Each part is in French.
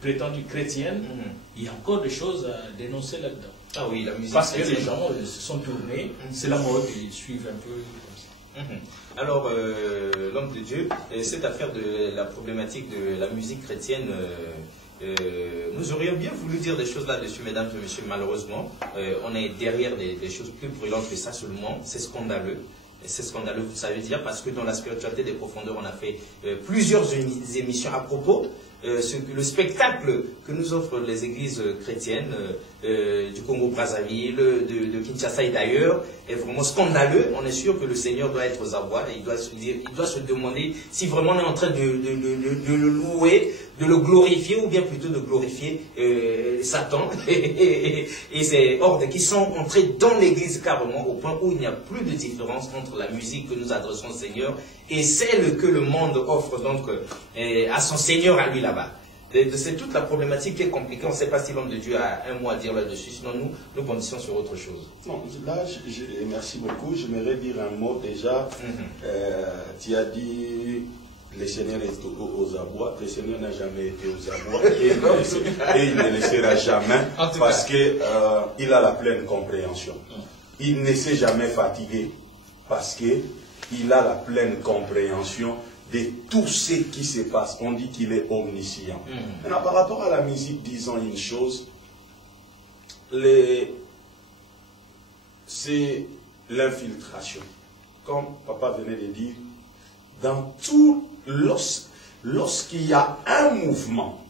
prétendue chrétienne, il y a encore des choses à dénoncer là-dedans. Ah oui, la musique. Parce que les gens se sont tournés, c'est la mode, ils suivent un peu comme ça. Alors, l'homme de Dieu, cette affaire de la problématique de la musique chrétienne, nous aurions bien voulu dire des choses là-dessus, mesdames et messieurs. Malheureusement, on est derrière des choses plus brûlantes que ça seulement. C'est scandaleux. C'est scandaleux, ça veut dire, parce que dans la spiritualité des profondeurs, on a fait plusieurs émissions à propos. Le spectacle que nous offrent les églises chrétiennes du Congo-Brazzaville, de Kinshasa et d'ailleurs est vraiment scandaleux. On est sûr que le Seigneur doit être aux abois et il doit se demander si vraiment on est en train de le louer, de le glorifier ou bien plutôt de glorifier Satan et ces hordes qui sont entrées dans l'église carrément au point où il n'y a plus de différence entre la musique que nous adressons au Seigneur et celle que le monde offre donc à son Seigneur à lui là-bas. C'est toute la problématique qui est compliquée. On ne sait pas si l'homme de Dieu a un mot à dire là-dessus, sinon nous bondissons sur autre chose. Non, là, merci beaucoup. J'aimerais dire un mot déjà. Tu as dit le Seigneur est aux abois. Le Seigneur n'a jamais été aux abois et il ne le sera jamais parce qu'il a la pleine compréhension. Il ne s'est jamais fatigué parce qu'il a la pleine compréhension de tout ce qui se passe. On dit qu'il est omniscient. Maintenant, par rapport à la musique, disons une chose, c'est l'infiltration. Comme papa venait de dire, dans tout, lorsqu'il y a un mouvement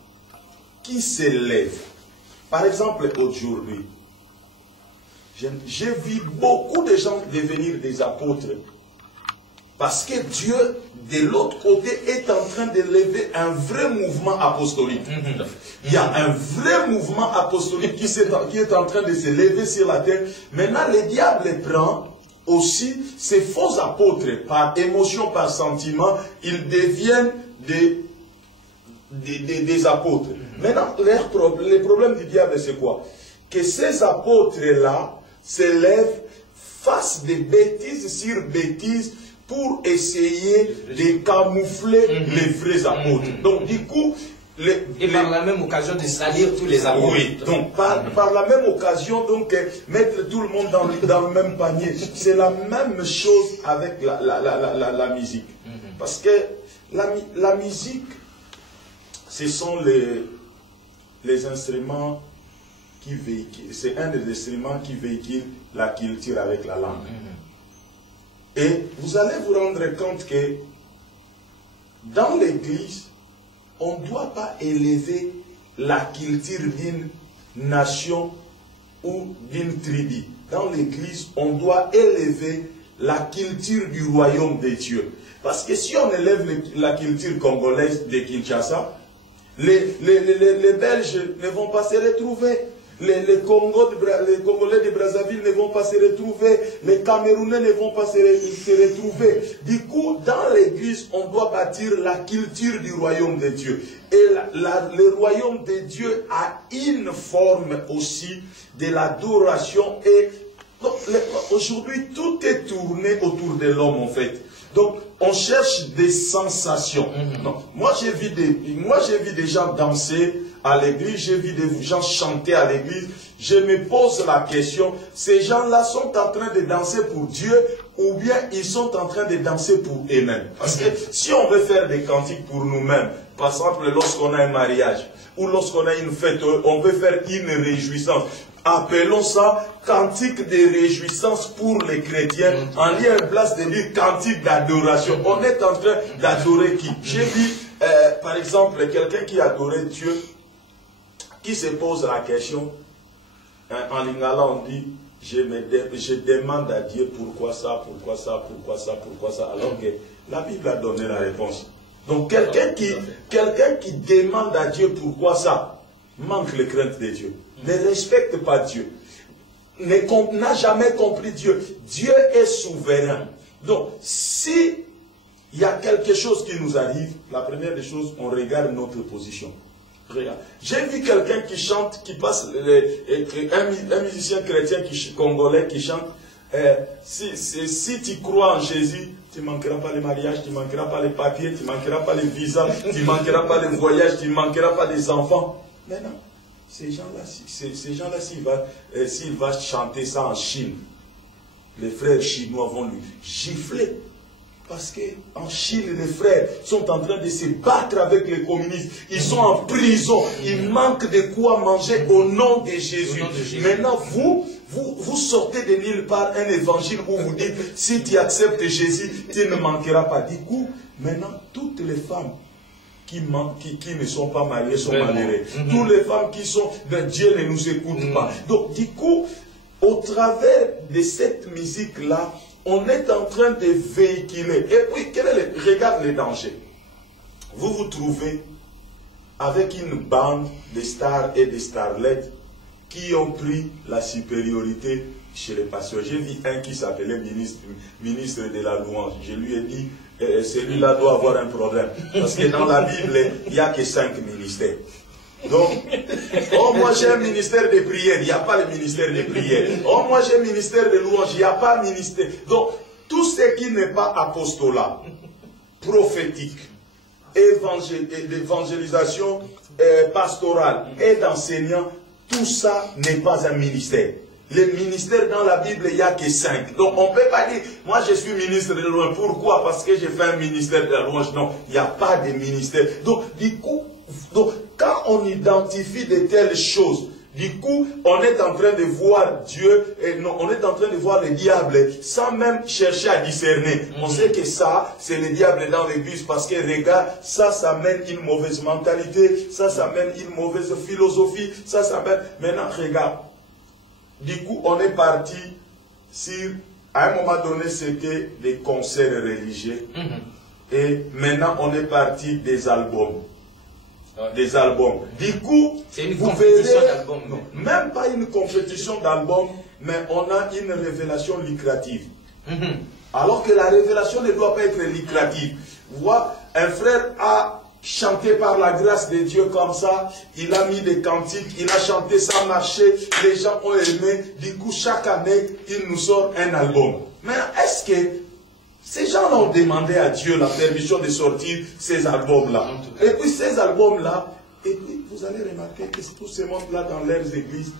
qui s'élève, par exemple aujourd'hui, j'ai vu beaucoup de gens devenir des apôtres parce que Dieu, de l'autre côté, est en train de lever un vrai mouvement apostolique. Il y a un vrai mouvement apostolique qui est en train de se lever sur la terre. Maintenant, le diable prend aussi ces faux apôtres, par émotion, par sentiment, ils deviennent des apôtres. Maintenant, le problème du diable, c'est quoi? Que ces apôtres-là s'élèvent, fassent des bêtises sur bêtises, pour essayer de camoufler les vrais apôtres. Donc du coup... Et par la même occasion de salir tous les apôtres. Oui, donc par la même occasion, donc mettre tout le monde dans le même panier. C'est la même chose avec la musique. Parce que la musique, ce sont les instruments qui véhiculent. C'est un des instruments qui véhicule la culture avec la langue. Et vous allez vous rendre compte que dans l'église, on ne doit pas élever la culture d'une nation ou d'une tribu. Dans l'église, on doit élever la culture du royaume des dieux. Parce que si on élève la culture congolaise de Kinshasa, les Belges ne vont pas se retrouver. Les Congolais de Brazzaville ne vont pas se retrouver. Les Camerounais ne vont pas se retrouver. Du coup, dans l'église, on doit bâtir la culture du royaume de Dieu. Et le royaume de Dieu a une forme aussi de l'adoration. Et aujourd'hui, tout est tourné autour de l'homme, en fait. Donc, on cherche des sensations. Non. Moi, j'ai vu des gens danser à l'église, j'ai vu des gens chanter à l'église. Je me pose la question, ces gens-là sont en train de danser pour Dieu ou bien ils sont en train de danser pour eux-mêmes? Parce que si on veut faire des cantiques pour nous-mêmes, par exemple lorsqu'on a un mariage ou lorsqu'on a une fête, on veut faire une réjouissance. Appelons ça cantique de réjouissance pour les chrétiens. En lieu et place de dire cantique d'adoration. On est en train d'adorer qui? J'ai vu, par exemple, quelqu'un qui adorait Dieu, qui se pose la question, en lingala on dit, je demande à Dieu pourquoi ça, pourquoi ça, pourquoi ça, pourquoi ça, alors que la Bible a donné la réponse. Donc quelqu'un qui demande à Dieu pourquoi ça, manque les craintes de Dieu, ne respecte pas Dieu, n'a jamais compris Dieu. Dieu est souverain. Donc si il y a quelque chose qui nous arrive, la première des choses, on regarde notre position. J'ai vu quelqu'un qui chante, qui passe, un musicien chrétien congolais qui chante, si tu crois en Jésus, tu ne manqueras pas les mariages, tu ne manqueras pas les papiers, tu ne manqueras pas les visas, tu ne manqueras pas les voyages, tu ne manqueras pas des enfants. Maintenant, ces gens-là, s'il va chanter ça en Chine, les frères chinois vont lui gifler. Parce qu'en Chine, les frères sont en train de se battre avec les communistes. Ils sont en prison. Ils manquent de quoi manger au nom de Jésus. Maintenant, vous sortez de nulle part un évangile où vous dites, si tu acceptes Jésus, tu ne manqueras pas. Du coup, maintenant, toutes les femmes qui ne sont pas mariées sont malheureuses. Toutes les femmes qui sont, ben, Dieu ne nous écoute pas. Donc, du coup, au travers de cette musique-là, on est en train de véhiculer. Et puis, regarde les dangers. Vous vous trouvez avec une bande de stars et de starlettes qui ont pris la supériorité chez les pasteurs. J'ai vu un qui s'appelait ministre de la louange. Je lui ai dit, celui-là doit avoir un problème. Parce que dans la Bible, il n'y a que 5 ministères. Donc, oh moi j'ai un ministère de prière, il n'y a pas le ministère de prière. Oh moi j'ai un ministère de louange, il n'y a pas de ministère. Donc, tout ce qui n'est pas apostolat, prophétique, d'évangélisation pastorale et d'enseignant, tout ça n'est pas un ministère. Les ministères dans la Bible, il n'y a que 5. Donc on ne peut pas dire, moi je suis ministre de la louange. Pourquoi? Parce que j'ai fait un ministère de la louange. Non, il n'y a pas de ministère. Donc du coup, quand on identifie de telles choses, du coup, on est en train de voir Dieu, et non, on est en train de voir le diable sans même chercher à discerner. On sait que ça, c'est le diable dans l'église parce que, regarde, ça mène une mauvaise mentalité, ça mène une mauvaise philosophie, ça mène... Maintenant, regarde. Du coup, on est parti sur... À un moment donné, c'était des concerts religieux. Et maintenant, on est parti des albums. Des albums. Du coup, vous verrez, même pas une compétition d'albums, mais on a une révélation lucrative. Alors que la révélation ne doit pas être lucrative. Vous voyez, un frère a chanté par la grâce de Dieu comme ça, il a mis des cantiques, il a chanté, ça a marché, les gens ont aimé, du coup chaque année, il nous sort un album. Mais est-ce que ces gens ont demandé à Dieu la permission de sortir ces albums-là? Et puis ces albums-là, et puis vous allez remarquer que tous ces mondes-là dans leurs églises,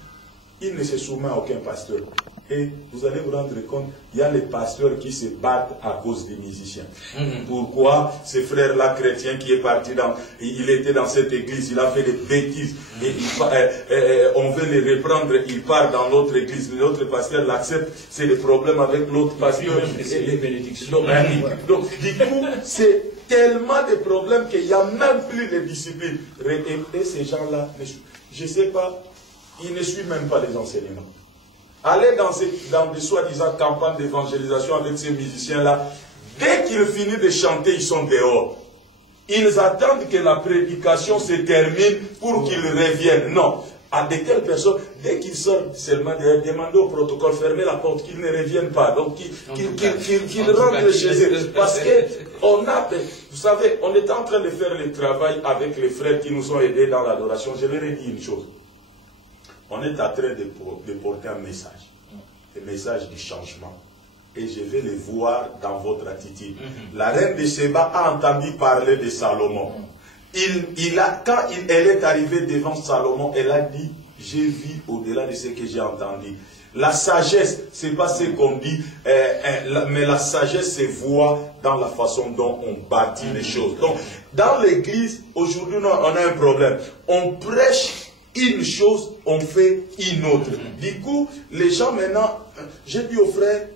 ils ne se soumettent à aucun pasteur. Et vous allez vous rendre compte, il y a les pasteurs qui se battent à cause des musiciens. Pourquoi ce frère-là chrétien qui est parti il était dans cette église, il a fait des bêtises, et on veut le reprendre, il part dans l'autre église, l'autre pasteur l'accepte, c'est le problème avec l'autre pasteur. Les bénédictions. Donc, du coup, c'est tellement de problèmes qu'il n'y a même plus de discipline. Et ces gens-là, je ne sais pas, ils ne suivent même pas les enseignements. Allez dans des soi-disant campagnes d'évangélisation avec ces musiciens-là. Dès qu'ils finissent de chanter, ils sont dehors. Ils attendent que la prédication se termine pour qu'ils reviennent. Non. À de telles personnes, dès qu'ils sortent seulement dehors, demandez au protocole, fermez la porte, qu'ils ne reviennent pas. Donc, qu'ils rentrent chez eux. Parce que vous savez, on est en train de faire le travail avec les frères qui nous ont aidés dans l'adoration. Je leur ai dit une chose. On est en train de porter un message du changement. Et je vais le voir dans votre attitude. La reine de Séba a entendu parler de Salomon. Quand elle est arrivée devant Salomon, elle a dit, j'ai vu au-delà de ce que j'ai entendu. La sagesse, ce n'est pas ce qu'on dit, mais la sagesse se voit dans la façon dont on bâtit les choses. Donc, dans l'église, aujourd'hui, on a un problème. On prêche une chose, on fait une autre. Du coup, les gens maintenant, j'ai dit aux frères,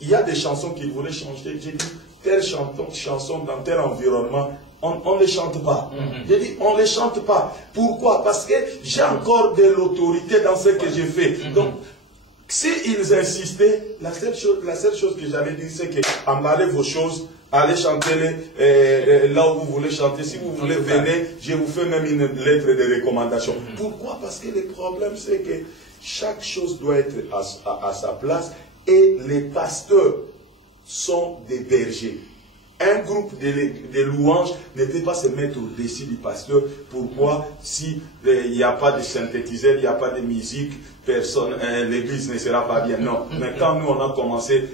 il y a des chansons qu'ils voulaient changer. J'ai dit, telle chanson dans tel environnement, on ne les chante pas. J'ai dit, on ne les chante pas. Pourquoi? Parce que j'ai encore de l'autorité dans ce que j'ai fait. Donc, s'ils insistaient, la seule chose que j'avais dit, c'est que emballez vos choses, allez chanter là où vous voulez chanter. Si vous voulez, venez, je vous fais même une lettre de recommandation. Pourquoi? Parce que le problème, c'est que chaque chose doit être à sa place et les pasteurs sont des bergers. Un groupe de louanges ne peut pas se mettre au-dessus du pasteur. Pourquoi? S'il n'y a pas de synthétiseur, il n'y a pas de musique, l'église ne sera pas bien. Non. Mais quand nous, on a commencé